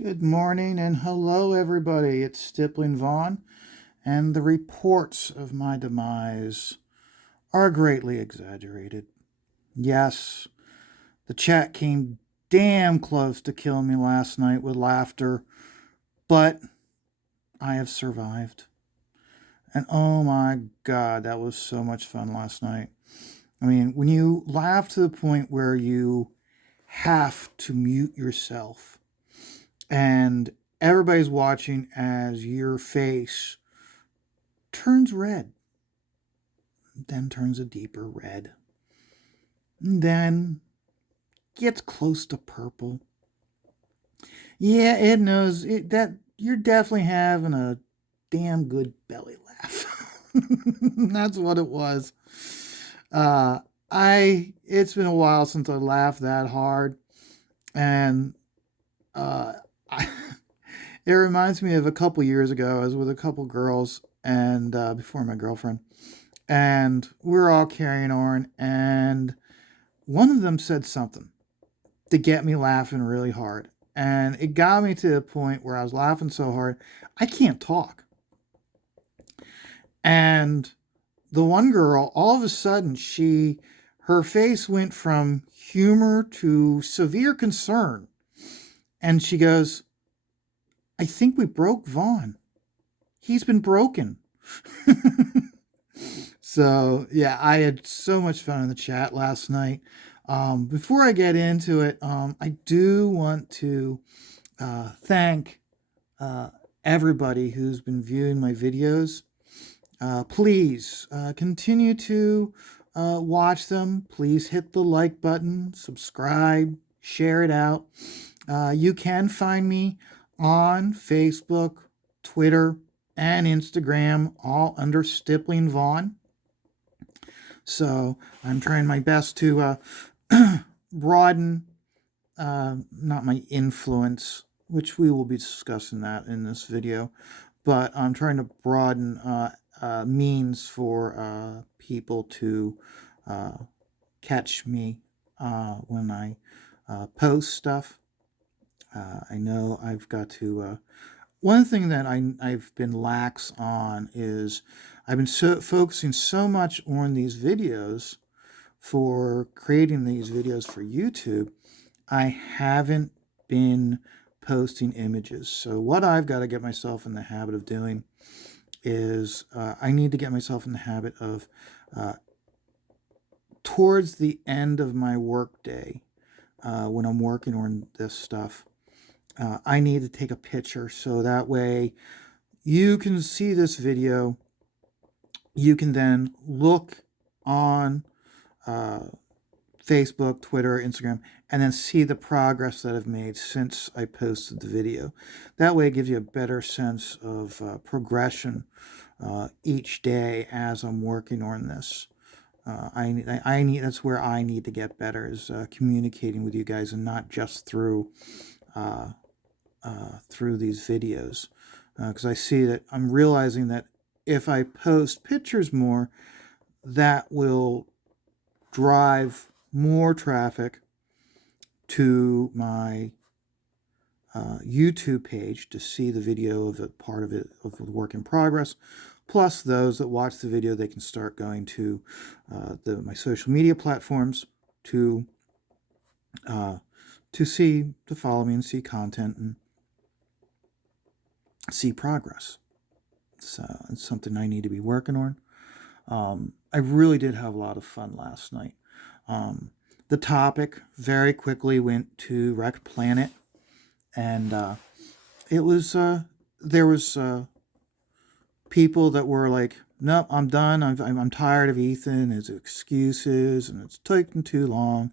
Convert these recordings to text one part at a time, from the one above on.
Good morning and hello, everybody. It's Stippling Vaughn, and the reports of my demise are greatly exaggerated. Yes, the chat came damn close to killing me last night with laughter, but I have survived. And oh my god, that was so much fun last night. I mean, when you laugh to the point where you have to mute yourself and everybody's watching as your face turns red, then turns a deeper red, and then gets close to purple. Yeah, it knows that you're definitely having a damn good belly laugh. That's what it was. Uh, it's been a while since I laughed that hard, and uh, I, it reminds me of a couple years ago. I was with a couple girls, and before my girlfriend, and we were all carrying on, and one of them said something to get me laughing really hard. And it got me to the point where I was laughing so hard, I can't talk. And the one girl, all of a sudden, her face went from humor to severe concern. And she goes, I think we broke Vaughn. He's been broken. So, yeah, I had so much fun in the chat last night. Before I get into it, I do want to thank uh, everybody who's been viewing my videos. Please continue to watch them. Please hit the like button, subscribe, share it out. You can find me on Facebook, Twitter, and Instagram, all under Stippling Vaughn. So I'm trying my best to broaden not my influence, which we will be discussing that in this video, but I'm trying to broaden means for people to uh, catch me when I post stuff. I know I've got to. One thing that I've been lax on is I've been focusing so much on these videos for creating these videos for YouTube. I haven't been posting images. So what I've got to get myself in the habit of doing is I need to get myself in the habit of uh, towards the end of my workday, when I'm working on this stuff, I need to take a picture so that way you can see this video. You can then look on uh, Facebook, Twitter, Instagram, and then see the progress that I've made since I posted the video. That way it gives you a better sense of progression each day as I'm working on this. I need that's where I need to get better is communicating with you guys and not just uh, through these videos, because I see that I'm realizing that if I post pictures more, that will drive more traffic to my YouTube page to see the video of it, part of it, of the work in progress. Plus, those that watch the video, they can start going to my social media platforms to uh, to follow me and see content and see progress. So it's something I need to be working on. I really did have a lot of fun last night. The topic very quickly went to Rekt Planet, and it was there was people that were like, "Nope, I'm done. I'm tired of Ethan, his excuses, and it's taking too long."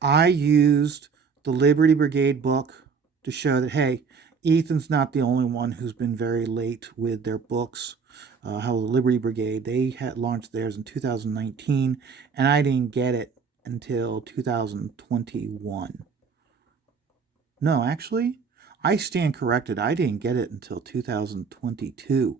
I used the Liberty Brigade book to show that hey, Ethan's not the only one who's been very late with their books. How the Liberty Brigade they had launched theirs in 2019, and I didn't get it until 2021. No, actually, I stand corrected. I didn't get it until 2022.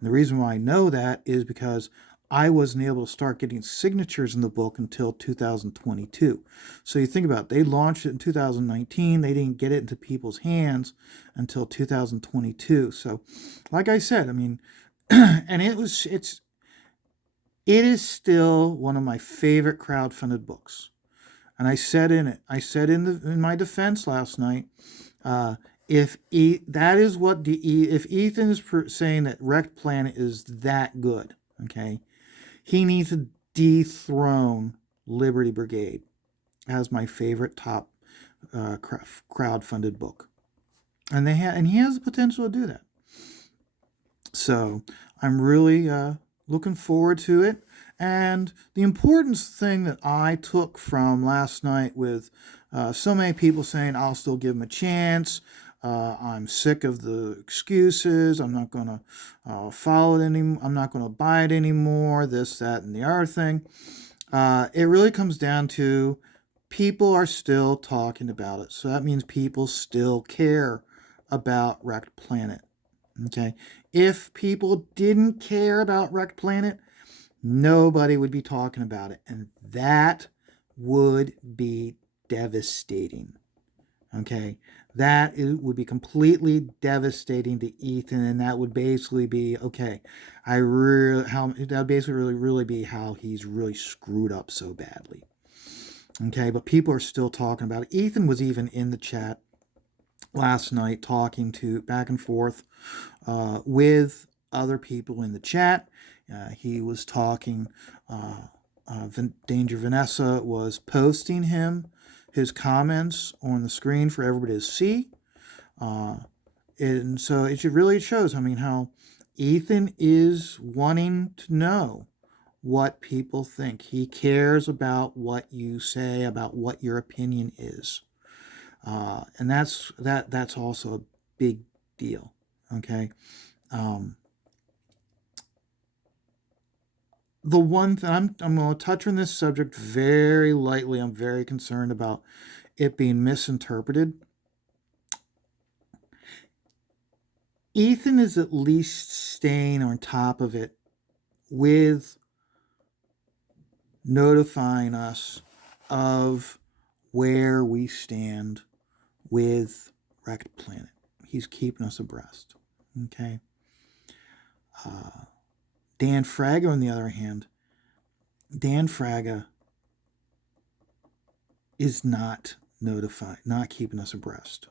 And the reason why I know that is because I wasn't able to start getting signatures in the book until 2022. So you think about it, they launched it in 2019. They didn't get it into people's hands until 2022. So, like I said, I mean, and it is still one of my favorite crowdfunded books. And I said in it, I said in my defense last night, uh, that is what if Ethan is saying that Rekt Planet is that good, okay, he needs to dethrone Liberty Brigade as my favorite top crowdfunded book, and he has the potential to do that. So I'm really looking forward to it. And the important thing that I took from last night with so many people saying I'll still give him a chance. I'm sick of the excuses. I'm not going to follow it anymore. I'm not going to buy it anymore. This, that, and the other thing. It really comes down to people are still talking about it. So that means people still care about Rekt Planet. Okay. If people didn't care about Rekt Planet, nobody would be talking about it. And that would be devastating. Okay. Would be completely devastating to Ethan. And that would basically be, okay, that would basically really be how he's really screwed up so badly. Okay. But people are still talking about it. Ethan was even in the chat last night talking to back and forth with other people in the chat. He was talking, Danger Vanessa was posting his comments on the screen for everybody to see. And so it really shows, I mean, how Ethan is wanting to know what people think. He cares about what you say, about what your opinion is. And that's also a big deal. Okay. The one thing I'm going to touch on this subject very lightly. I'm very concerned about it being misinterpreted. Ethan is at least staying on top of it with notifying us of where we stand with Rekt Planet. He's keeping us abreast. Okay. Dan Fraga, on the other hand, Dan Fraga is not keeping us abreast.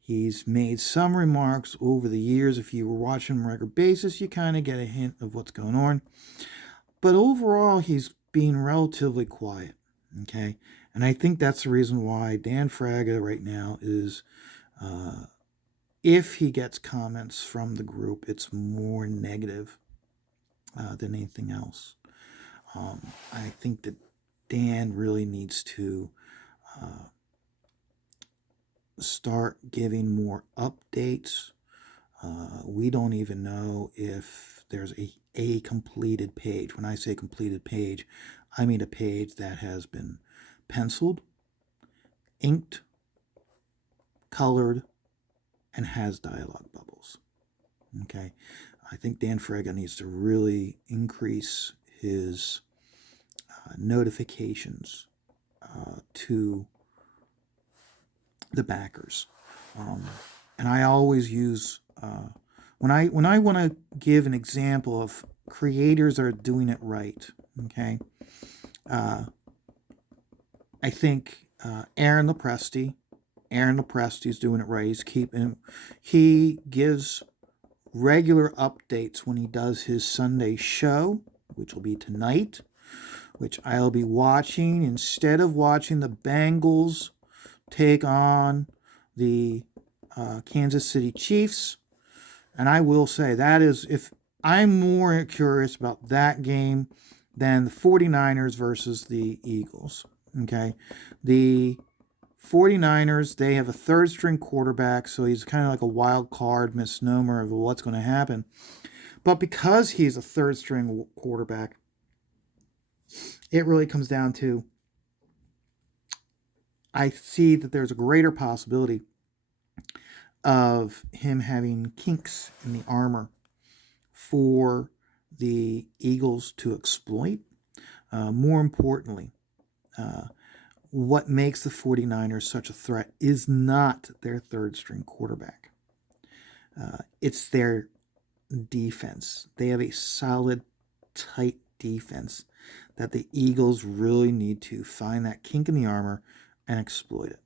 He's made some remarks over the years. If you were watching on a regular basis, you kind of get a hint of what's going on. But overall, he's being relatively quiet. Okay. And I think that's the reason why Dan Fraga right now is, if he gets comments from the group, it's more negative than anything else. I think that Dan really needs to start giving more updates. We don't even know if there's a completed page. When I say completed page, I mean a page that has been penciled, inked, colored, and has dialogue bubbles. Okay. I think Dan Fraga needs to really increase his notifications to the backers. And I always use, when I want to give an example of creators that are doing it right, okay, I think Aaron Lopresti is doing it right. He gives regular updates when he does his Sunday show, which will be tonight, which I'll be watching instead of watching the Bengals take on the Kansas City Chiefs. And I will say that is, if I'm more curious about that game than the 49ers versus the Eagles. Okay. The 49ers, they have a third string quarterback, so he's kind of like a wild card misnomer of what's going to happen. But because he's a third string quarterback, it really comes down to, I see that there's a greater possibility of him having kinks in the armor for the Eagles to exploit. More importantly, what makes the 49ers such a threat is not their third string quarterback. It's their defense. They have a solid, tight defense that the Eagles really need to find that kink in the armor and exploit it.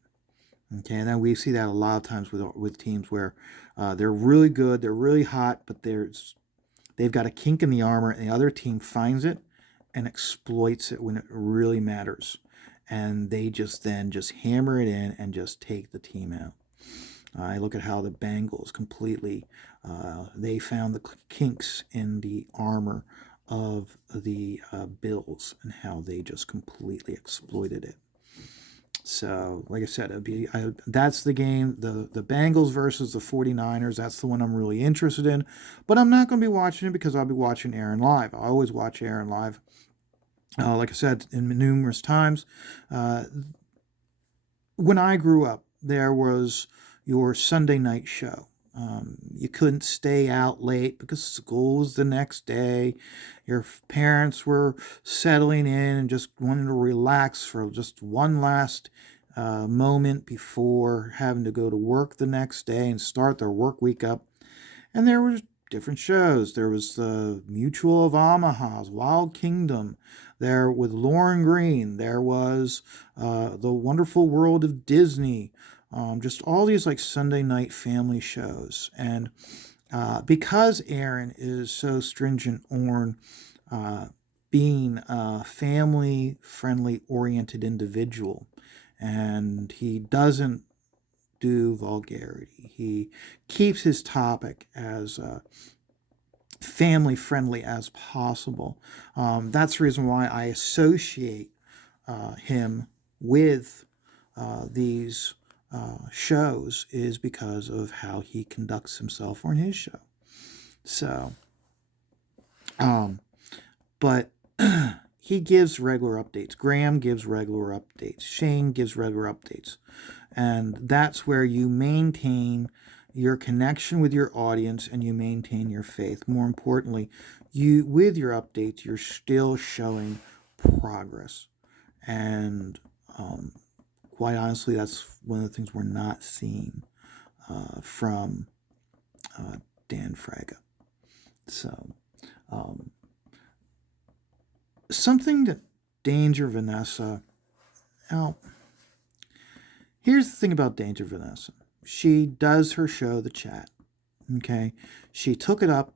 Okay, and then we see that a lot of times with teams where they're really good, they're really hot, but they've got a kink in the armor, and the other team finds it and exploits it when it really matters, and they just hammer it in and just take the team out. I look at how the Bengals completely they found the kinks in the armor of the Bills and how they just completely exploited it. So, like I said, that's the game, the Bengals versus the 49ers. That's the one I'm really interested in. But I'm not going to be watching it because I'll be watching Aaron live. I always watch Aaron live. Like I said, in numerous times. When I grew up, there was your Sunday night show. You couldn't stay out late because school was the next day. Your parents were settling in and just wanting to relax for just one last moment before having to go to work the next day and start their work week up. And there were different shows. There was the Mutual of Omaha's Wild Kingdom. There with Lauren Green. There was The Wonderful World of Disney. Just all these like Sunday night family shows. And because Aaron is so stringent on being a family friendly oriented individual, and he doesn't do vulgarity, he keeps his topic as family friendly as possible. That's the reason why I associate him with these shows, is because of how he conducts himself on his show. So, but he gives regular updates. Graham gives regular updates. Shane gives regular updates. And that's where you maintain your connection with your audience and you maintain your faith. More importantly, with your updates, you're still showing progress. And quite honestly, that's one of the things we're not seeing from Dan Fraga. So, something that Danger Vanessa. Now, here's the thing about Danger Vanessa. She does her show, The Chat. Okay, she took it up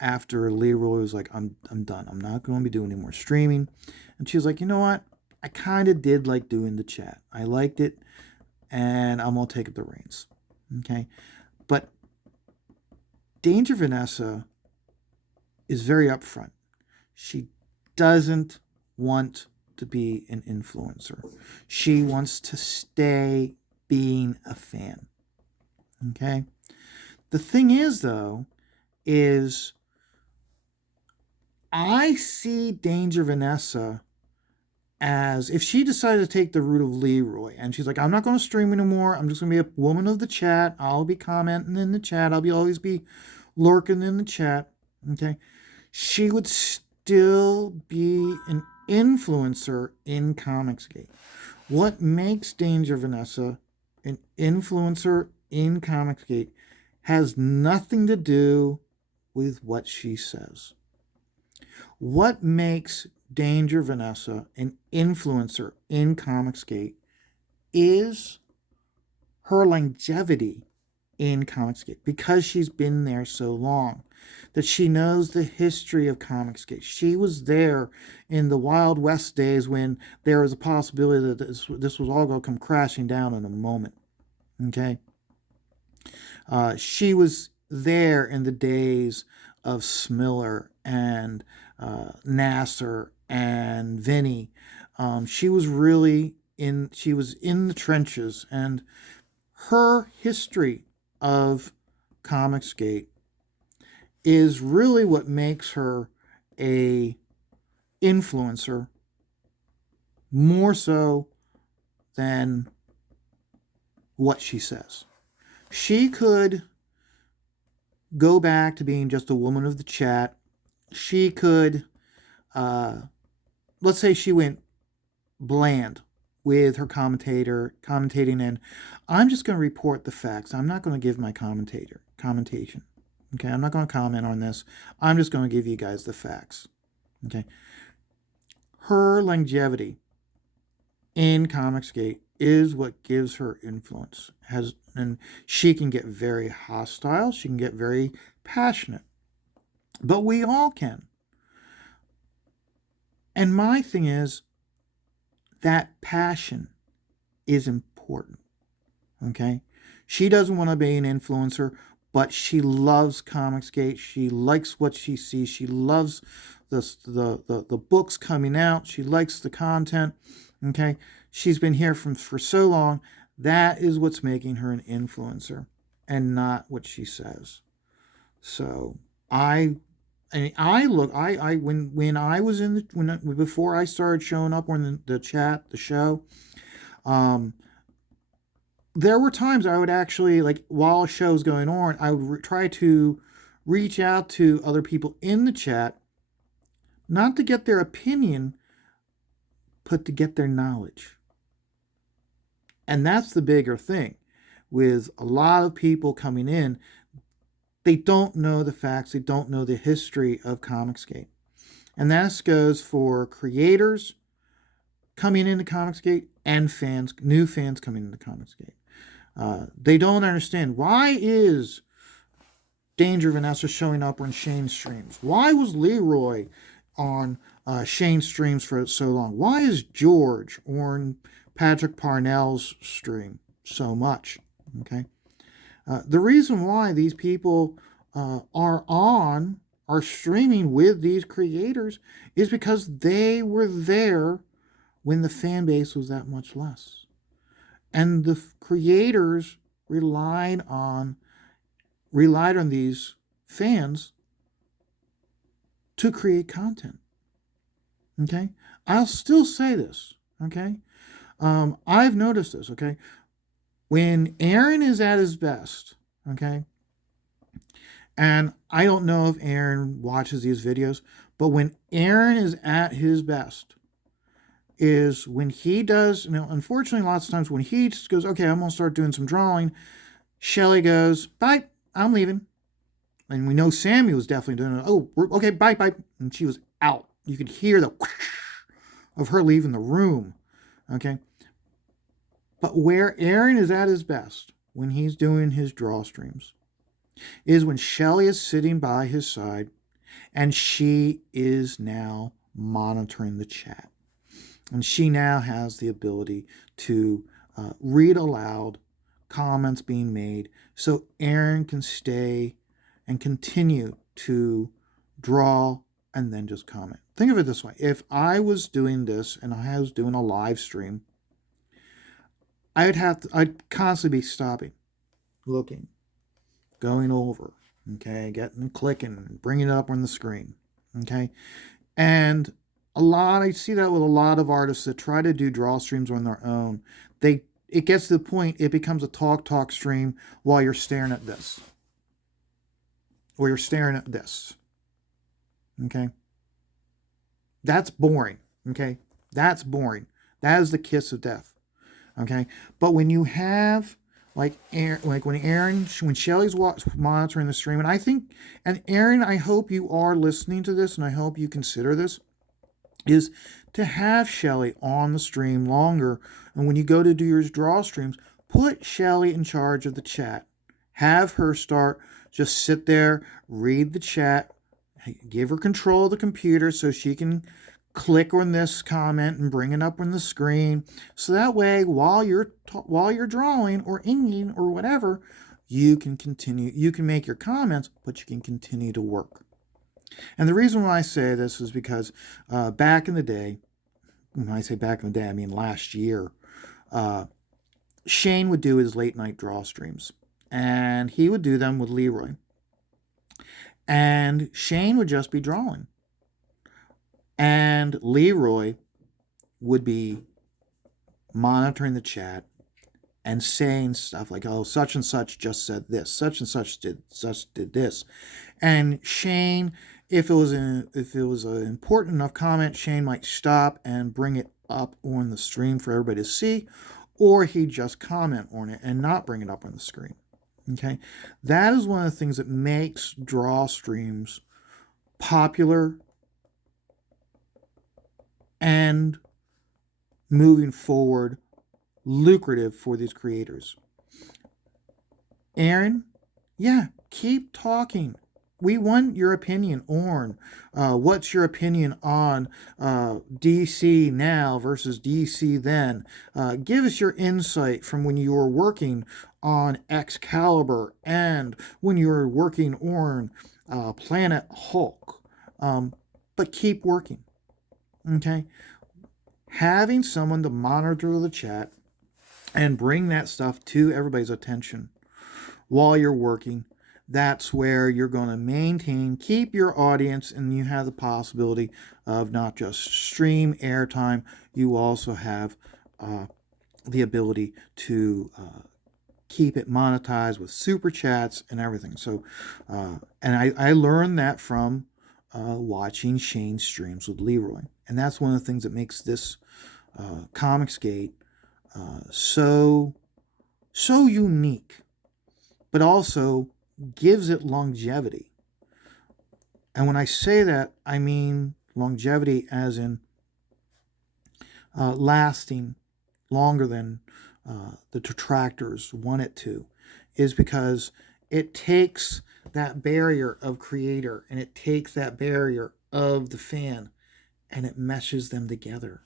after Leroy was like, "I'm done. I'm not going to be doing any more streaming," and she was like, "You know what? I kind of did like doing The Chat. I liked it, and I'm gonna take up the reins." Okay, but Danger Vanessa is very upfront. She doesn't want to be an influencer. She wants to stay being a fan. Okay? The thing is, though, is I see Danger Vanessa as, if she decided to take the route of Leroy and she's like, I'm not going to stream anymore. I'm just going to be a woman of the chat. I'll be commenting in the chat. Always be lurking in the chat. Okay? She would still be an influencer in Comicsgate. What makes Danger Vanessa an influencer in Comicsgate has nothing to do with what she says. What makes Danger Vanessa an influencer in Comicsgate is her longevity in Comicsgate, because she's been there so long, that she knows the history of Comicsgate. She was there in the Wild West days when there was a possibility that this was all going to come crashing down in a moment. Okay? She was there in the days of Smiller and Nasser and Vinny. She was in the trenches, and her history of Comicsgate is really what makes her a influencer, more so than what she says. She could go back to being just a woman of the chat she could, uh, let's say she went bland with her commentating, and I'm just going to report the facts. I'm not going to give my commentation. Okay, I'm not going to comment on this. I'm just going to give you guys the facts. Okay, her longevity in Comicsgate is what gives her influence. And she can get very hostile. She can get very passionate. But we all can. And my thing is that passion is important. Okay? She doesn't want to be an influencer, but she loves Comicsgate. She likes what she sees. She loves the books coming out. She likes the content. Okay? She's been here for so long. That is what's making her an influencer and not what she says. So I when I was in the when before I started showing up on the chat, the show, um, there were times I would actually, like, while a show's going on, I would try to reach out to other people in the chat, not to get their opinion, but to get their knowledge. And that's the bigger thing. With a lot of people coming in, they don't know the facts, they don't know the history of Comicsgate. And that goes for creators coming into Comicsgate and fans, new fans coming into Comicsgate. They don't understand, why is Danger Vanessa showing up on Shane's streams? Why was Leroy on Shane's streams for so long? Why is George on Patrick Parnell's stream so much? Okay. The reason why these people are streaming with these creators is because they were there when the fan base was that much less. And the creators relied on these fans to create content. Okay? I'll still say this, okay? I've noticed this, okay? When Aaron is at his best, okay? And I don't know if Aaron watches these videos, but when Aaron is at his best, is when he does, unfortunately, lots of times when he just goes, okay, I'm going to start doing some drawing, Shelly goes, bye, I'm leaving. And we know Sammy was definitely doing it. Oh, okay, bye, bye. And she was out. You could hear the whoosh of her leaving the room, okay? But where Aaron is at his best, when he's doing his draw streams, is when Shelly is sitting by his side and she is now monitoring the chat. And she now has the ability to read aloud comments being made so Aaron can stay and continue to draw and then just comment. Think of it this way. If I was doing this and I was doing a live stream, I'd constantly be stopping, looking, going over, okay, clicking, bringing it up on the screen, okay? And I see that with a lot of artists that try to do draw streams on their own. It gets to the point, it becomes a talk stream while you're staring at this. Or you're staring at this. Okay? That's boring. Okay? That's boring. That is the kiss of death. Okay? But when you have, when Shelly's monitoring the stream, and Aaron, I hope you are listening to this, and I hope you consider this, is to have Shelly on the stream longer. And when you go to do your draw streams, put Shelly in charge of the chat. Have her just sit there, read the chat, give her control of the computer so she can click on this comment and bring it up on the screen. So that way, while you're drawing or inking or whatever, you can make your comments, but you can continue to work. And the reason why I say this is because back in the day, when I say back in the day, I mean last year, Shane would do his late night draw streams. And he would do them with Leroy. And Shane would just be drawing. And Leroy would be monitoring the chat and saying stuff like, oh, such and such just said this, such and such did this. And Shane, If it was an important enough comment, Shane might stop and bring it up on the stream for everybody to see, or he'd just comment on it and not bring it up on the screen. Okay, that is one of the things that makes draw streams popular and moving forward lucrative for these creators. Aaron, yeah, keep talking. We want your opinion on what's your opinion on DC now versus DC then. Give us your insight from when you were working on Excalibur and when you were working on Planet Hulk. But keep working, okay? Having someone to monitor the chat and bring that stuff to everybody's attention while you're working, that's where you're going to keep your audience, and you have the possibility of not just stream airtime, you also have the ability to keep it monetized with super chats and everything. So, and I learned that from watching Shane's streams with Leroy. And that's one of the things that makes this Comicsgate so unique, but also gives it longevity. And when I say that, I mean longevity as in lasting longer than the detractors want it to, is because it takes that barrier of creator and it takes that barrier of the fan and it meshes them together.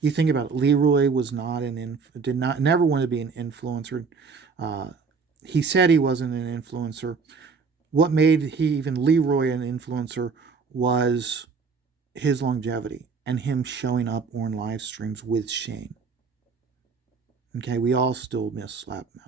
You think about it, Leroy was never want to be an influencer. He said he wasn't an influencer. What made Leroy an influencer was his longevity and him showing up on live streams with Shane. Okay, we all still miss Slapmouth.